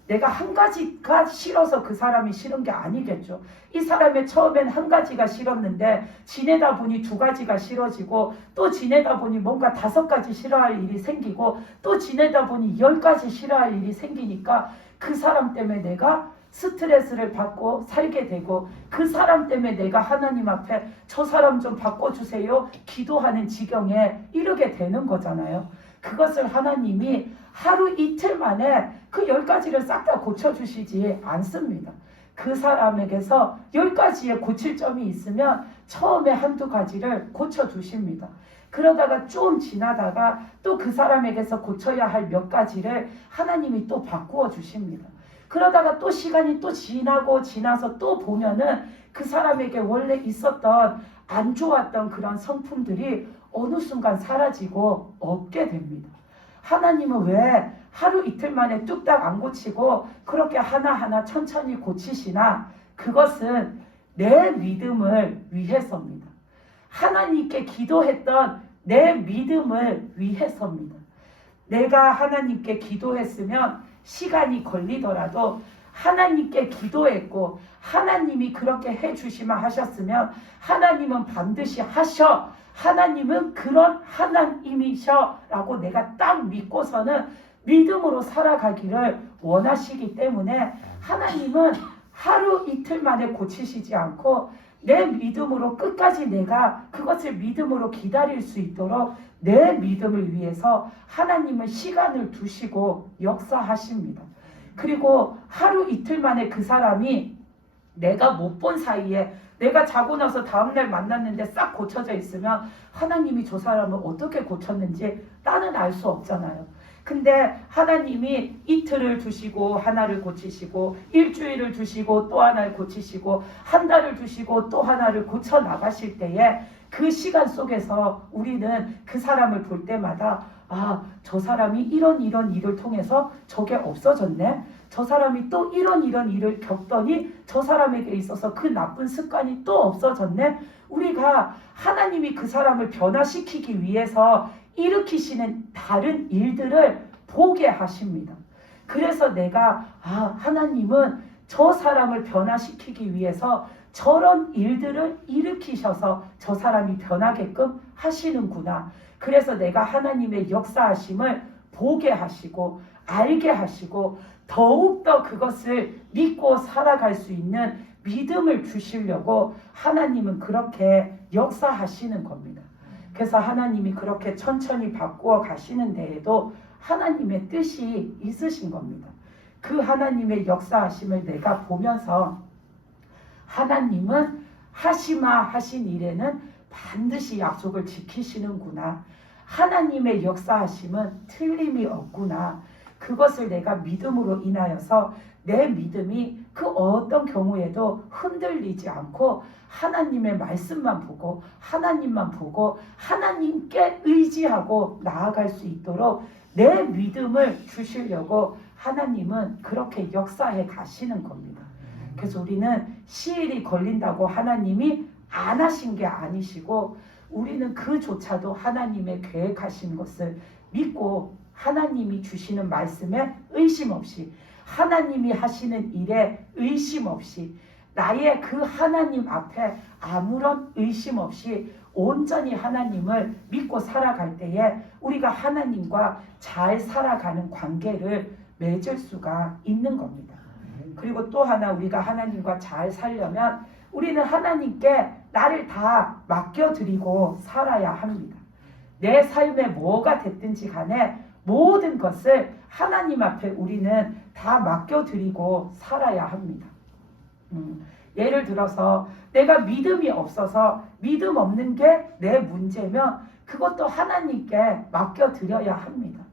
내가 한 가지가 싫어서 그 사람이 싫은 게 아니겠죠. 이 사람의 처음엔 한 가지가 싫었는데 지내다 보니 2가지가 싫어지고 또 지내다 보니 뭔가 5가지 싫어할 일이 생기고 또 지내다 보니 10가지 싫어할 일이 생기니까 그 사람 때문에 내가 스트레스를 받고 살게 되고 그 사람 때문에 내가 하나님 앞에 저 사람 좀 바꿔주세요 기도하는 지경에 이르게 되는 거잖아요. 그것을 하나님이 하루 이틀 만에 그 10가지를 싹 다 고쳐주시지 않습니다. 그 사람에게서 10가지의 고칠 점이 있으면 처음에 한두 가지를 고쳐주십니다. 그러다가 좀 지나다가 또 그 사람에게서 고쳐야 할 몇 가지를 하나님이 또 바꾸어 주십니다. 그러다가 또 시간이 또 지나서 또 보면은 그 사람에게 원래 있었던 안 좋았던 그런 성품들이 어느 순간 사라지고 없게 됩니다. 하나님은 왜 하루 이틀 만에 뚝딱 안 고치고 그렇게 하나하나 천천히 고치시나? 그것은 내 믿음을 위해서입니다. 하나님께 기도했던 내 믿음을 위해서입니다. 내가 하나님께 기도했으면 시간이 걸리더라도 하나님께 기도했고 하나님이 그렇게 해주시면 하셨으면 하나님은 반드시 하셔. 하나님은 그런 하나님이셔 라고 내가 딱 믿고서는 믿음으로 살아가기를 원하시기 때문에 하나님은 하루 이틀 만에 고치시지 않고 내 믿음으로 끝까지 내가 그것을 믿음으로 기다릴 수 있도록 내 믿음을 위해서 하나님은 시간을 두시고 역사하십니다. 그리고 하루 이틀 만에 그 사람이 내가 못 본 사이에 내가 자고 나서 다음날 만났는데 싹 고쳐져 있으면 하나님이 저 사람을 어떻게 고쳤는지 나는 알 수 없잖아요. 근데 하나님이 이틀을 두시고 하나를 고치시고 일주일을 두시고 또 하나를 고치시고 한 달을 두시고 또 하나를 고쳐 나가실 때에 그 시간 속에서 우리는 그 사람을 볼 때마다 아, 저 사람이 이런 일을 통해서 저게 없어졌네. 저 사람이 또 이런 일을 겪더니 저 사람에게 있어서 그 나쁜 습관이 또 없어졌네. 우리가 하나님이 그 사람을 변화시키기 위해서 일으키시는 다른 일들을 보게 하십니다. 그래서 내가 하나님은 저 사람을 변화시키기 위해서 저런 일들을 일으키셔서 저 사람이 변하게끔 하시는구나. 그래서 내가 하나님의 역사하심을 보게 하시고 알게 하시고 더욱더 그것을 믿고 살아갈 수 있는 믿음을 주시려고 하나님은 그렇게 역사하시는 겁니다. 그래서 하나님이 그렇게 천천히 바꾸어 가시는 데에도 하나님의 뜻이 있으신 겁니다. 그 하나님의 역사하심을 내가 보면서 하나님은 하시마 하신 일에는 반드시 약속을 지키시는구나. 하나님의 역사하심은 틀림이 없구나. 그것을 내가 믿음으로 인하여서 내 믿음이 그 어떤 경우에도 흔들리지 않고 하나님의 말씀만 보고 하나님만 보고 하나님께 의지하고 나아갈 수 있도록 내 믿음을 주시려고 하나님은 그렇게 역사해 가시는 겁니다. 그래서 우리는 시일이 걸린다고 하나님이 안 하신 게 아니시고 우리는 그조차도 하나님의 계획하신 것을 믿고 하나님이 주시는 말씀에 의심 없이 하나님이 하시는 일에 의심 없이 나의 그 하나님 앞에 아무런 의심 없이 온전히 하나님을 믿고 살아갈 때에 우리가 하나님과 잘 살아가는 관계를 맺을 수가 있는 겁니다. 그리고 또 하나 우리가 하나님과 잘 살려면 우리는 하나님께 나를 다 맡겨드리고 살아야 합니다. 내 삶에 뭐가 됐든지 간에 모든 것을 하나님 앞에 우리는 다 맡겨드리고 살아야 합니다. 예를 들어서 내가 믿음이 없어서 믿음 없는 게 내 문제면 그것도 하나님께 맡겨드려야 합니다.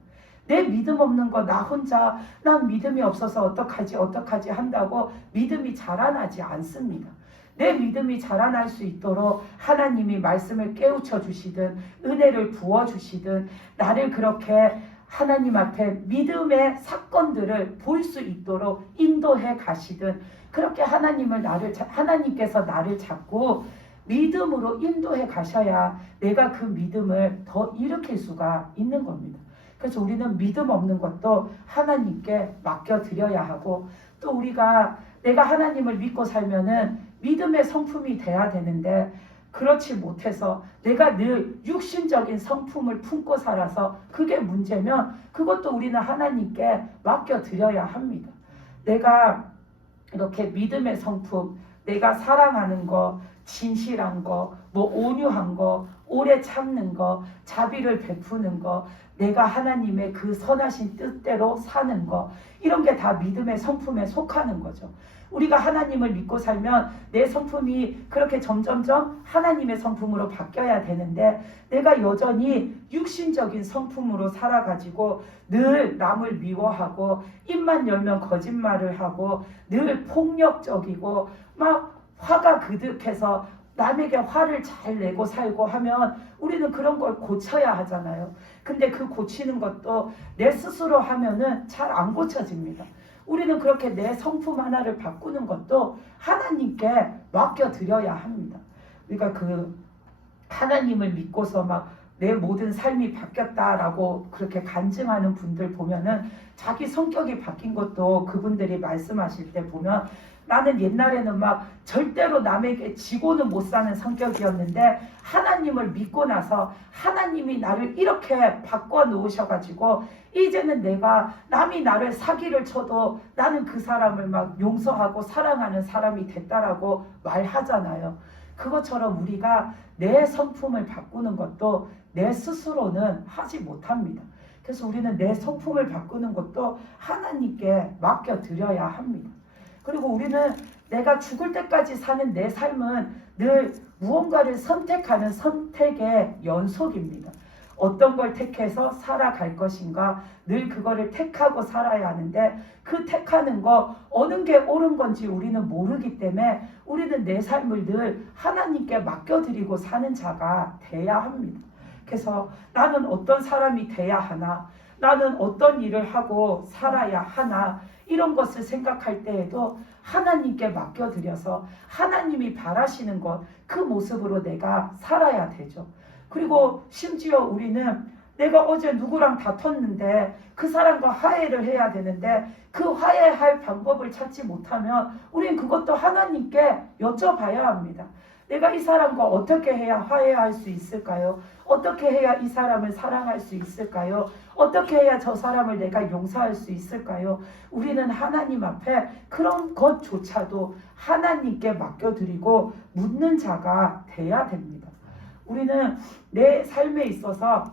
내 믿음 없는 거 나 혼자 난 믿음이 없어서 어떡하지 한다고 믿음이 자라나지 않습니다. 내 믿음이 자라날 수 있도록 하나님이 말씀을 깨우쳐 주시든 은혜를 부어주시든 나를 그렇게 하나님 앞에 믿음의 사건들을 볼 수 있도록 인도해 가시든 그렇게 하나님께서 나를 자꾸 믿음으로 인도해 가셔야 내가 그 믿음을 더 일으킬 수가 있는 겁니다. 그래서 우리는 믿음 없는 것도 하나님께 맡겨드려야 하고 또 우리가 내가 하나님을 믿고 살면은 믿음의 성품이 돼야 되는데 그렇지 못해서 내가 늘 육신적인 성품을 품고 살아서 그게 문제면 그것도 우리는 하나님께 맡겨드려야 합니다. 내가 이렇게 믿음의 성품, 내가 사랑하는 거, 진실한 거, 온유한 거, 오래 참는 거, 자비를 베푸는 거, 내가 하나님의 그 선하신 뜻대로 사는 거, 이런 게 다 믿음의 성품에 속하는 거죠. 우리가 하나님을 믿고 살면 내 성품이 그렇게 점점점 하나님의 성품으로 바뀌어야 되는데 내가 여전히 육신적인 성품으로 살아가지고 늘 남을 미워하고 입만 열면 거짓말을 하고 늘 폭력적이고 막 화가 그득해서 남에게 화를 잘 내고 살고 하면 우리는 그런 걸 고쳐야 하잖아요. 근데 그 고치는 것도 내 스스로 하면은 잘 안 고쳐집니다. 우리는 그렇게 내 성품 하나를 바꾸는 것도 하나님께 맡겨드려야 합니다. 우리가 그 하나님을 믿고서 막 내 모든 삶이 바뀌었다라고 그렇게 간증하는 분들 보면은 자기 성격이 바뀐 것도 그분들이 말씀하실 때 보면 나는 옛날에는 막 절대로 남에게 지고는 못 사는 성격이었는데 하나님을 믿고 나서 하나님이 나를 이렇게 바꿔 놓으셔가지고 이제는 내가 남이 나를 사기를 쳐도 나는 그 사람을 막 용서하고 사랑하는 사람이 됐다라고 말하잖아요. 그것처럼 우리가 내 성품을 바꾸는 것도 내 스스로는 하지 못합니다. 그래서 우리는 내 성품을 바꾸는 것도 하나님께 맡겨드려야 합니다. 그리고 우리는 내가 죽을 때까지 사는 내 삶은 늘 무언가를 선택하는 선택의 연속입니다. 어떤 걸 택해서 살아갈 것인가 늘 그거를 택하고 살아야 하는데 그 택하는 거 어느 게 옳은 건지 우리는 모르기 때문에 우리는 내 삶을 늘 하나님께 맡겨드리고 사는 자가 돼야 합니다. 그래서 나는 어떤 사람이 돼야 하나, 나는 어떤 일을 하고 살아야 하나, 이런 것을 생각할 때에도 하나님께 맡겨드려서 하나님이 바라시는 것, 그 모습으로 내가 살아야 되죠. 그리고 심지어 우리는 내가 어제 누구랑 다퉜는데 그 사람과 화해를 해야 되는데 그 화해할 방법을 찾지 못하면 우리는 그것도 하나님께 여쭤봐야 합니다. 내가 이 사람과 어떻게 해야 화해할 수 있을까요? 어떻게 해야 이 사람을 사랑할 수 있을까요? 어떻게 해야 저 사람을 내가 용서할 수 있을까요? 우리는 하나님 앞에 그런 것조차도 하나님께 맡겨드리고 묻는 자가 돼야 됩니다. 우리는 내 삶에 있어서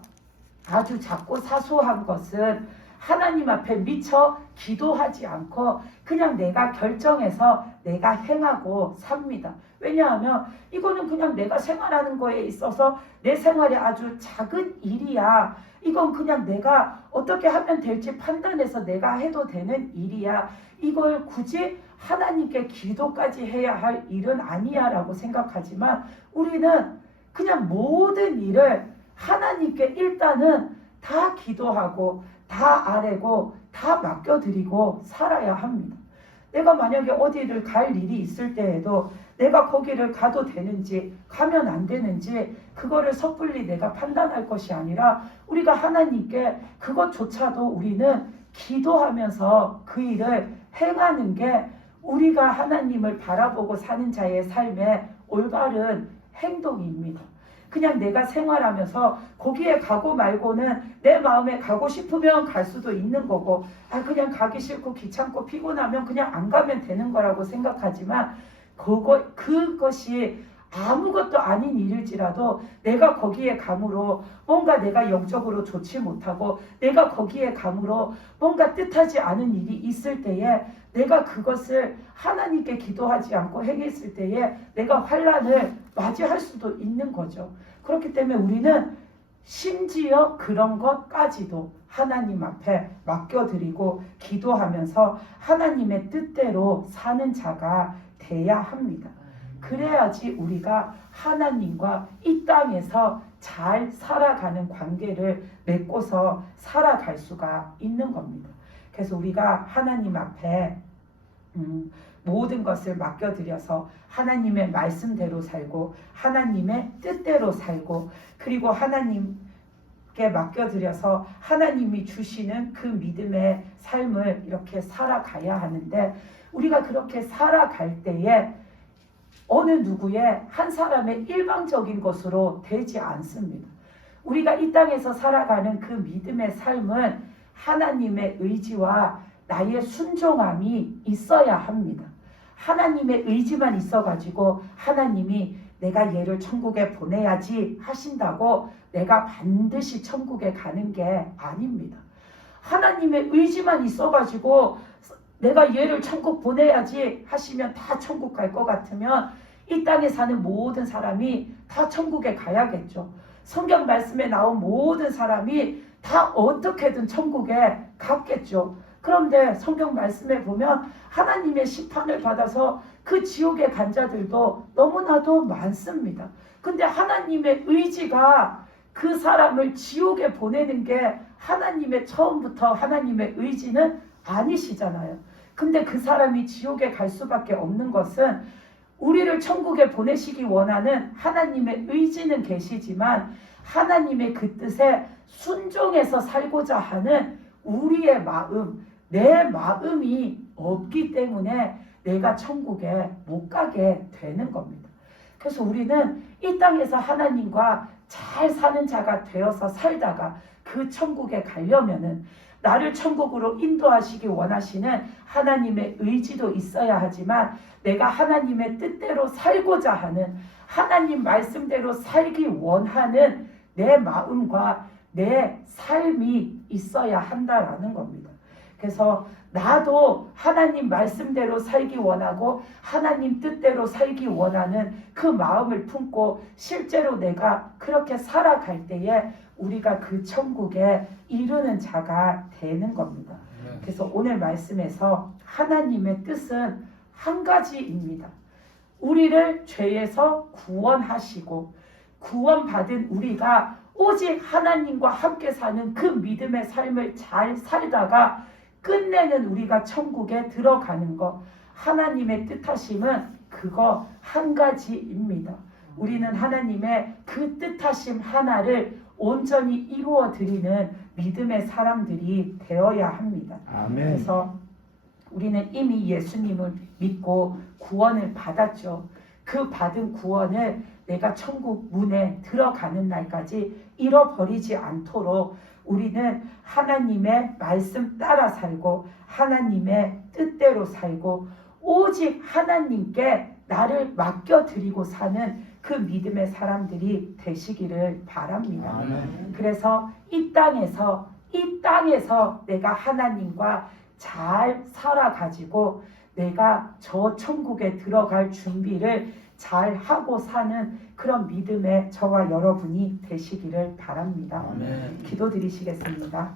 아주 작고 사소한 것은 하나님 앞에 미처 기도하지 않고 그냥 내가 결정해서 내가 행하고 삽니다. 왜냐하면 이거는 그냥 내가 생활하는 거에 있어서 내 생활이 아주 작은 일이야. 이건 그냥 내가 어떻게 하면 될지 판단해서 내가 해도 되는 일이야. 이걸 굳이 하나님께 기도까지 해야 할 일은 아니야 라고 생각하지만 우리는 그냥 모든 일을 하나님께 일단은 다 기도하고 다 아뢰고 다 맡겨드리고 살아야 합니다. 내가 만약에 어디를 갈 일이 있을 때에도 내가 거기를 가도 되는지 가면 안 되는지 그거를 섣불리 내가 판단할 것이 아니라 우리가 하나님께 그것조차도 우리는 기도하면서 그 일을 행하는 게 우리가 하나님을 바라보고 사는 자의 삶의 올바른 행동입니다. 그냥 내가 생활하면서 거기에 가고 말고는 내 마음에 가고 싶으면 갈 수도 있는 거고 그냥 가기 싫고 귀찮고 피곤하면 그냥 안 가면 되는 거라고 생각하지만 그것이 아무것도 아닌 일일지라도 내가 거기에 감으로 뭔가 내가 영적으로 좋지 못하고 내가 거기에 감으로 뭔가 뜻하지 않은 일이 있을 때에 내가 그것을 하나님께 기도하지 않고 행했을 때에 내가 환난을 맞이할 수도 있는 거죠. 그렇기 때문에 우리는 심지어 그런 것까지도 하나님 앞에 맡겨드리고 기도하면서 하나님의 뜻대로 사는 자가 돼야 합니다. 그래야지 우리가 하나님과 이 땅에서 잘 살아가는 관계를 맺고서 살아갈 수가 있는 겁니다. 그래서 우리가 하나님 앞에 모든 것을 맡겨드려서 하나님의 말씀대로 살고 하나님의 뜻대로 살고 그리고 하나님께 맡겨드려서 하나님이 주시는 그 믿음의 삶을 이렇게 살아가야 하는데 우리가 그렇게 살아갈 때에 어느 누구의 한 사람의 일방적인 것으로 되지 않습니다. 우리가 이 땅에서 살아가는 그 믿음의 삶은 하나님의 의지와 나의 순종함이 있어야 합니다. 하나님의 의지만 있어가지고 하나님이 내가 얘를 천국에 보내야지 하신다고 내가 반드시 천국에 가는 게 아닙니다. 하나님의 의지만 있어가지고 내가 얘를 천국 보내야지 하시면 다 천국 갈 것 같으면 이 땅에 사는 모든 사람이 다 천국에 가야겠죠. 성경 말씀에 나온 모든 사람이 다 어떻게든 천국에 갔겠죠. 그런데 성경 말씀에 보면 하나님의 심판을 받아서 그 지옥에 간 자들도 너무나도 많습니다. 근데 하나님의 의지가 그 사람을 지옥에 보내는 게 하나님의 처음부터 하나님의 의지는 아니시잖아요. 근데 그 사람이 지옥에 갈 수밖에 없는 것은 우리를 천국에 보내시기 원하는 하나님의 의지는 계시지만 하나님의 그 뜻에 순종해서 살고자 하는 우리의 마음, 내 마음이 없기 때문에 내가 천국에 못 가게 되는 겁니다. 그래서 우리는 이 땅에서 하나님과 잘 사는 자가 되어서 살다가 그 천국에 가려면은 나를 천국으로 인도하시기 원하시는 하나님의 의지도 있어야 하지만 내가 하나님의 뜻대로 살고자 하는 하나님 말씀대로 살기 원하는 내 마음과 내 삶이 있어야 한다라는 겁니다. 그래서 나도 하나님 말씀대로 살기 원하고 하나님 뜻대로 살기 원하는 그 마음을 품고 실제로 내가 그렇게 살아갈 때에 우리가 그 천국에 이르는 자가 되는 겁니다. 그래서 오늘 말씀에서 하나님의 뜻은 한 가지입니다. 우리를 죄에서 구원하시고 구원받은 우리가 오직 하나님과 함께 사는 그 믿음의 삶을 잘 살다가 끝내는 우리가 천국에 들어가는 것, 하나님의 뜻하심은 그거 한 가지입니다. 우리는 하나님의 그 뜻하심 하나를 온전히 이루어 드리는 믿음의 사람들이 되어야 합니다. 아멘. 그래서 우리는 이미 예수님을 믿고 구원을 받았죠. 그 받은 구원을 내가 천국 문에 들어가는 날까지 잃어버리지 않도록 우리는 하나님의 말씀 따라 살고 하나님의 뜻대로 살고 오직 하나님께 나를 맡겨드리고 사는 그 믿음의 사람들이 되시기를 바랍니다. 아멘. 그래서 이 땅에서 내가 하나님과 잘 살아가지고 내가 저 천국에 들어갈 준비를 잘 하고 사는 그런 믿음의 저와 여러분이 되시기를 바랍니다. 아멘. 기도드리시겠습니다.